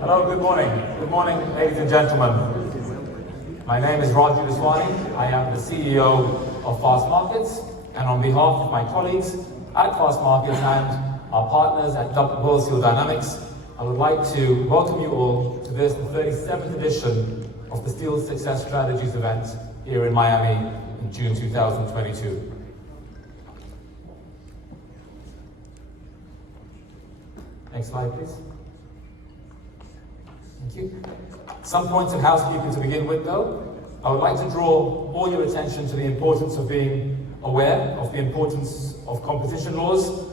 Hello, good morning. Good morning, ladies and gentlemen. My name is Raju Daswani. I am the CEO of Fast Markets, and on behalf of my colleagues at Fast Markets and our partners at World Steel Dynamics, I would like to welcome you all to this, the 37th edition of the Steel Success Strategies event here in Miami in June 2022. Next slide, please. Thank you. Some points of housekeeping to begin with, though. I would like to draw all your attention to the importance of being aware of the importance of competition laws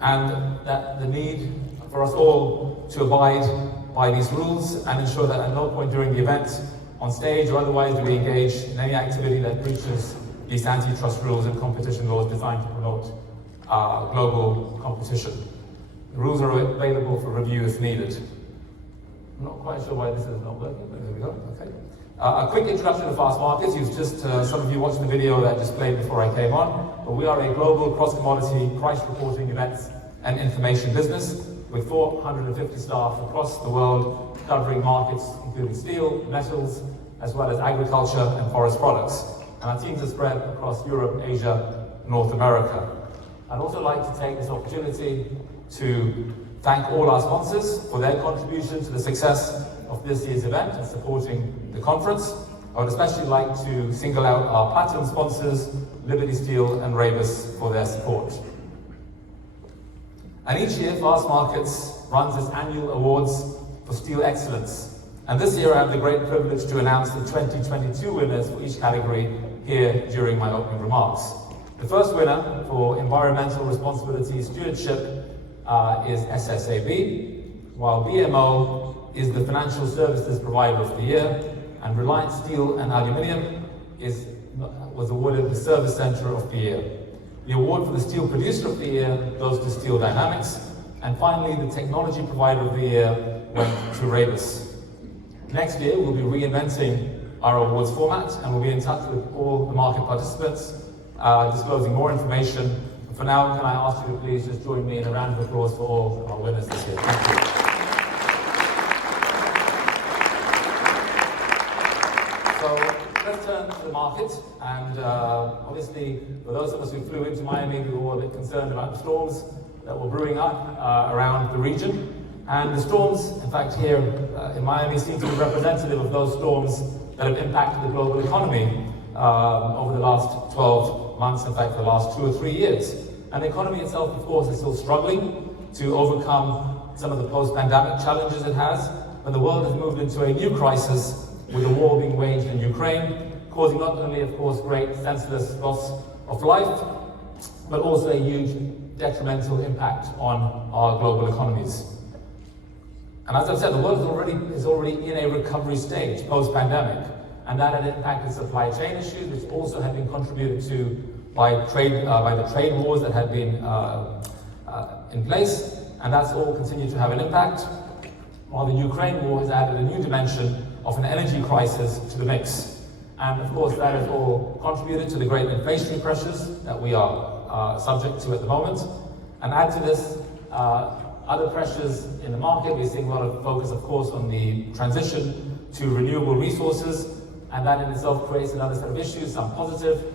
and that the need for us all to abide by these rules and ensure that at no point during the event, on stage or otherwise, do we engage in any activity that breaches these antitrust rules and competition laws designed to promote global competition. The rules are available for review if needed. I'm not quite sure why this is not working, but there we go. Okay. A quick introduction to Fast Markets. You've just, some of you watched the video that just played before I came on. But we are a global cross-commodity price reporting events and information business with 450 staff across the world covering markets including steel, metals, as well as agriculture and forest products. And our teams are spread across Europe, Asia, North America. I'd also like to take this opportunity to thank all our sponsors for their contribution to the success of this year's event and supporting the conference. I would especially like to single out our platinum sponsors, Liberty Steel and Rayvis, for their support. And each year, Fast Markets runs its annual awards for steel excellence. And this year, I have the great privilege to announce the 2022 winners for each category here during my opening remarks. The first winner for Environmental Responsibility Stewardship is SSAB, while BMO is the Financial Services Provider of the Year, and Reliance Steel and Aluminium was awarded the Service Center of the Year. The award for the Steel Producer of the Year goes to Steel Dynamics, and finally the Technology Provider of the Year went to Rayvis. Next year we'll be reinventing our awards format, and we'll be in touch with all the market participants, disclosing more information. For now, can I ask you to please just join me in a round of applause for all our winners this year. Thank you. So let's turn to the market. And obviously, for those of us who flew into Miami, we were a bit concerned about the storms that were brewing up around the region. And the storms, in fact, here in Miami seem to be representative of those storms that have impacted the global economy over the last 12 months, in fact, the last 2 or 3 years. And the economy itself, of course, is still struggling to overcome some of the post-pandemic challenges it has, but the world has moved into a new crisis with a war being waged in Ukraine, causing not only, of course, great senseless loss of life, but also a huge detrimental impact on our global economies. And as I've said, the world is already in a recovery stage post-pandemic, and that had impacted supply chain issues, which also had been contributed to by the trade wars that had been in place, and that's all continued to have an impact, while the Ukraine war has added a new dimension of an energy crisis to the mix. And of course, that has all contributed to the great inflationary pressures that we are subject to at the moment. And add to this other pressures in the market. We're seeing a lot of focus, of course, on the transition to renewable resources, and that in itself creates another set of issues, some positive,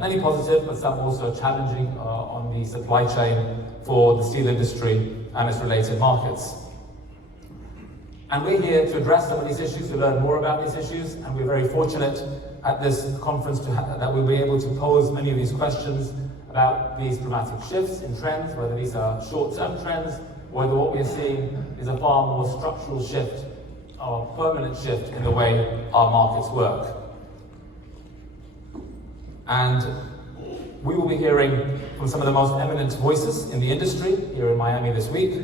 many positive, but some also challenging on the supply chain for the steel industry and its related markets. And we're here to address some of these issues, to learn more about these issues, and we're very fortunate at this conference that we'll be able to pose many of these questions about these dramatic shifts in trends, whether these are short-term trends, or whether what we're seeing is a far more structural shift, or permanent shift in the way our markets work. And we will be hearing from some of the most eminent voices in the industry here in Miami this week.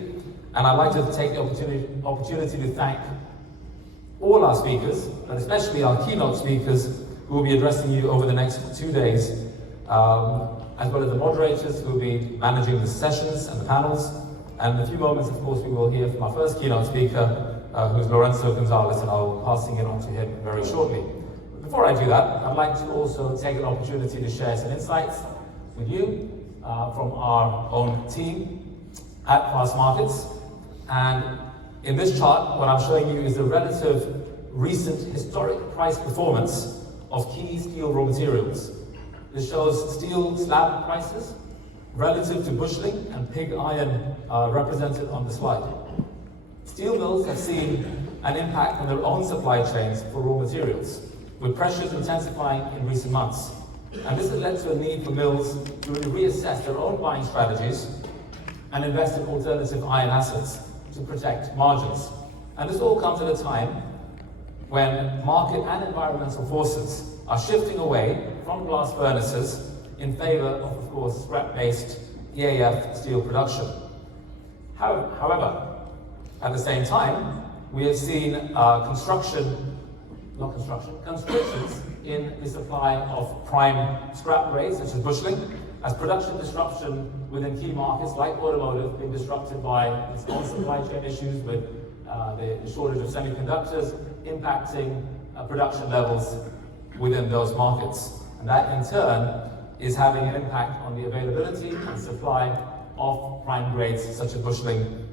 And I'd like to take the opportunity to thank all our speakers, but especially our keynote speakers who will be addressing you over the next 2 days, as well as the moderators who will be managing the sessions and the panels. And in a few moments, of course, we will hear from our first keynote speaker, who's Lorenzo Gonzalez, and I'll be passing it on to him very shortly. Before I do that, I'd like to also take an opportunity to share some insights with you from our own team at Fast Markets. And In this chart, what I'm showing you is the relative recent historic price performance of key steel raw materials. This shows steel slab prices relative to busheling and pig iron represented on the slide. Steel mills have seen an impact on their own supply chains for raw materials, with pressures intensifying in recent months. And this has led to a need for mills to really reassess their own buying strategies and invest in alternative iron assets to protect margins. And this all comes at a time when market and environmental forces are shifting away from blast furnaces in favor of course, scrap-based EAF steel production. However, at the same time, we have seen constrictions in the supply of prime scrap grades, such as busheling, as production disruption within key markets like automotive being disrupted by its own supply chain issues with the shortage of semiconductors impacting production levels within those markets. And that in turn is having an impact on the availability and supply of prime grades such as busheling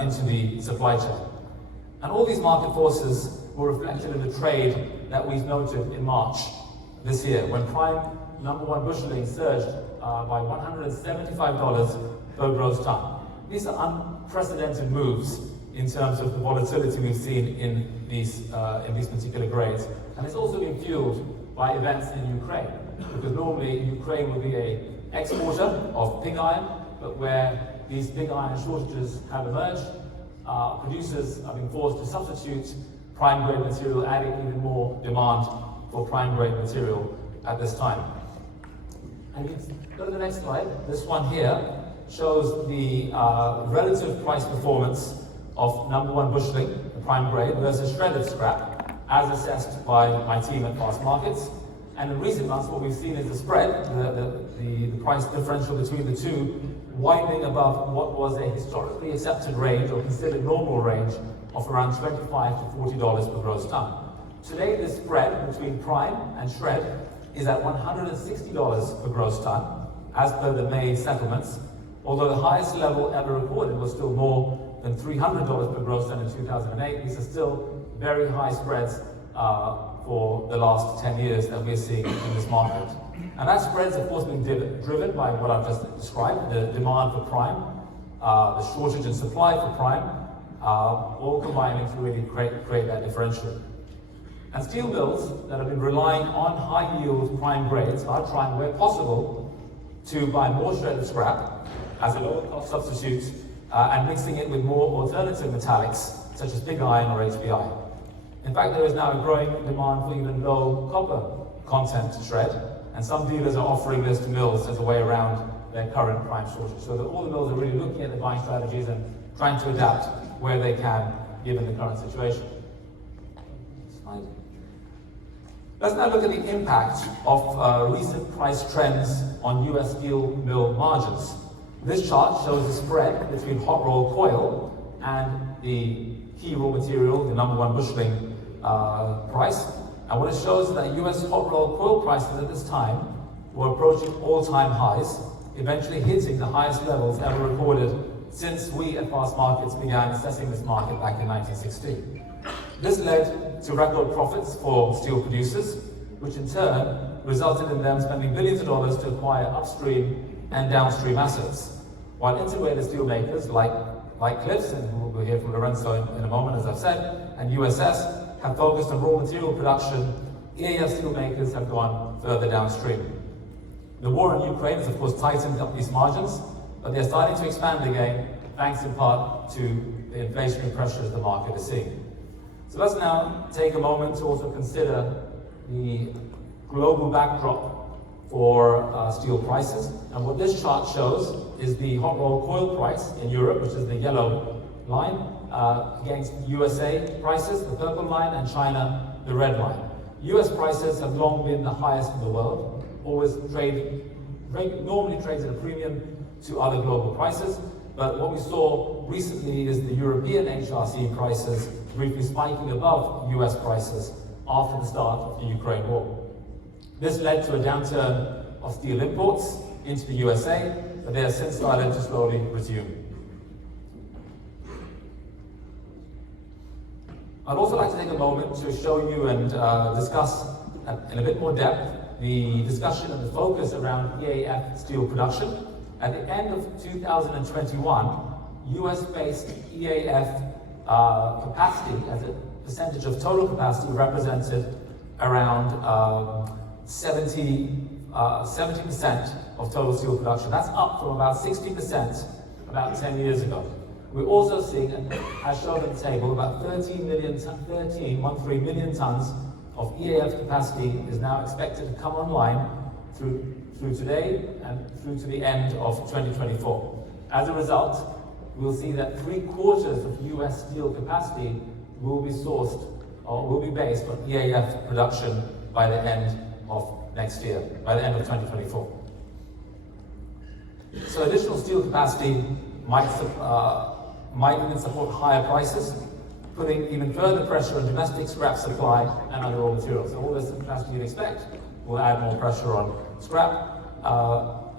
into the supply chain. And all these market forces were reflected in the trade that we've noted in March this year, when prime number one busheling surged by $175 per gross ton. These are unprecedented moves in terms of the volatility we've seen in these particular grades. And it's also been fueled by events in Ukraine, because normally Ukraine would be an exporter of pig iron, but where these pig iron shortages have emerged, producers are being forced to substitute prime grade material, adding even more demand for prime grade material at this time. And you can go to the next slide. This one here shows the relative price performance of number one busheling, the prime grade, versus shredded scrap, as assessed by my team at Fast Markets. And in recent months, what we've seen is the spread, the price differential between the two, widening above what was a historically accepted range or considered normal range of around $25 to $40 per gross ton. Today, the spread between prime and shred is at $160 per gross ton, as per the May settlements, although the highest level ever recorded was still more than $300 per gross ton in 2008. These are still very high spreads for the last 10 years that we're seeing in this market. And that spread is of course being driven by what I've just described, the demand for prime, the shortage in supply for prime, all combining to really create that differential. And steel mills that have been relying on high-yield prime grades are trying, where possible, to buy more shredded scrap as a lower-cost substitute and mixing it with more alternative metallics, such as pig iron or HBI. In fact, there is now a growing demand for even low copper content shred, and some dealers are offering this to mills as a way around their current prime shortage. So that all the mills are really looking at their buying strategies and trying to adapt where they can, given the current situation. Slide. Let's now look at the impact of recent price trends on US steel mill margins. This chart shows the spread between hot rolled coil and the key raw material, the number one busheling price. And what it shows is that US hot rolled coil prices at this time were approaching all-time highs, eventually hitting the highest levels ever recorded since we at Fast Markets began assessing this market back in 1960. This led to record profits for steel producers, which in turn resulted in them spending billions of dollars to acquire upstream and downstream assets, while integrated steel makers like Cliffs, and we'll hear from Lorenzo in a moment, as I've said, and USS have focused on raw material production. EAF steel makers have gone further downstream. The war in Ukraine has of course tightened up these margins, but they're starting to expand again, thanks in part to the inflationary pressures the market is seeing. So let's now take a moment to also consider the global backdrop for steel prices. And what this chart shows is the hot rolled coil price in Europe, which is the yellow line, against USA prices, the purple line, and China, the red line. US prices have long been the highest in the world, normally trades at a premium to other global prices. But what we saw recently is the European HRC prices briefly spiking above US prices after the start of the Ukraine war. This led to a downturn of steel imports into the USA, but they have since started to slowly resume. I'd also like to take a moment to show you and discuss in a bit more depth the discussion and the focus around EAF steel production. At the end of 2021, US-based EAF capacity as a percentage of total capacity represented around 70% of total steel production. That's up from about 60% about 10 years ago. We're also seeing, as shown on the table, about 13 million tons of EAF capacity is now expected to come online through today and through to the end of 2024. As a result, we'll see that 3/4 of US steel capacity will be sourced or will be based on EAF production by the end of next year, by the end of 2024. So additional steel capacity might even support higher prices, putting even further pressure on domestic scrap supply and other raw materials. So all this capacity you'd expect will add more pressure on scrap.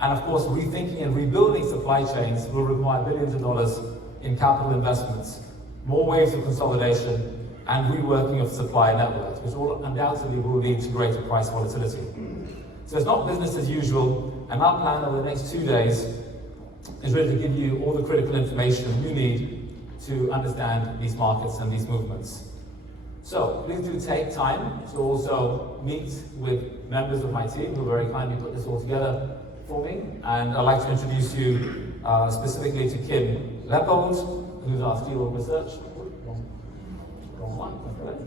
And of course, rethinking and rebuilding supply chains will require billions of dollars in capital investments, more waves of consolidation, and reworking of supply networks, which all undoubtedly will lead to greater price volatility. So it's not business as usual, and our plan over the next 2 days is really to give you all the critical information you need to understand these markets and these movements. So please do take time to also meet with members of my team who very kindly put this all together for me. And I'd like to introduce you specifically to Kim Leppold, who's our steel research.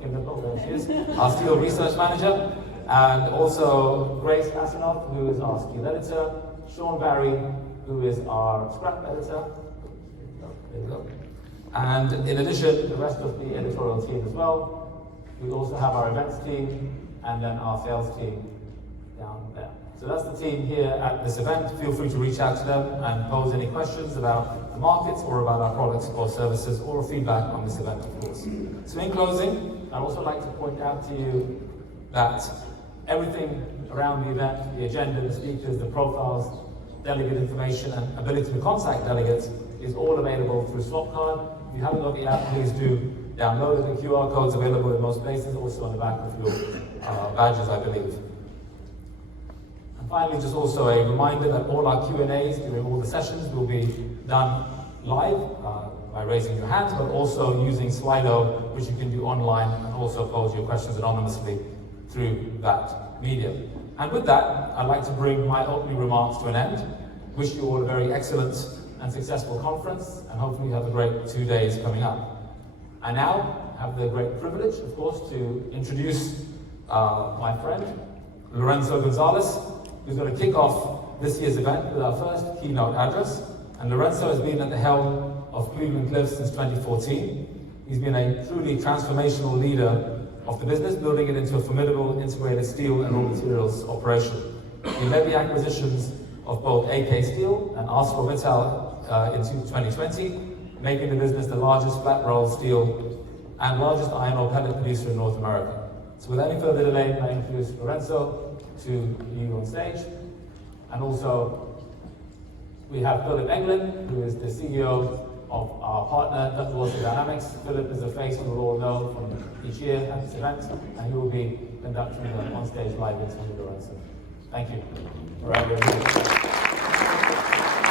Kim Leppold, there she is, our steel research manager. And also Grace Asinoff, who is our steel editor. Sean Barry, who is our scrap editor. There you go. And in addition, the rest of the editorial team as well. We also have our events team and then our sales team down there. So that's the team here at this event. Feel free to reach out to them and pose any questions about the markets or about our products or services or feedback on this event, of course. So in closing, I'd also like to point out to you that everything around the event, the agenda, the speakers, the profiles, delegate information and ability to contact delegates is all available through Swapcard. If you haven't got the app, please do download it. The QR code's available in most places, also on the back of your badges, I believe. And finally, just also a reminder that all our Q&As during all the sessions will be done live by raising your hands, but also using Slido, which you can do online, and also pose your questions anonymously through that medium. And with that, I'd like to bring my opening remarks to an end. Wish you all a very excellent and successful conference, and hopefully you have a great 2 days coming up. I now have the great privilege, of course, to introduce my friend, Lorenzo Gonzalez, who's going to kick off this year's event with our first keynote address. And Lorenzo has been at the helm of Cleveland-Cliffs since 2014. He's been a truly transformational leader of the business, building it into a formidable integrated steel and raw materials operation. He led the acquisitions of both AK Steel and ArcelorMittal in 2020, making the business the largest flat rolled steel and largest iron ore pellet producer in North America. So without any further delay, I introduce Lorenzo to you on stage. And also, we have Philip Englund, who is the CEO of our partner, Ductile Wilson Dynamics. Philip is a face you will all know from each year at this event, and he will be conducting the on-stage live interview with Lorenzo. Thank you. All right,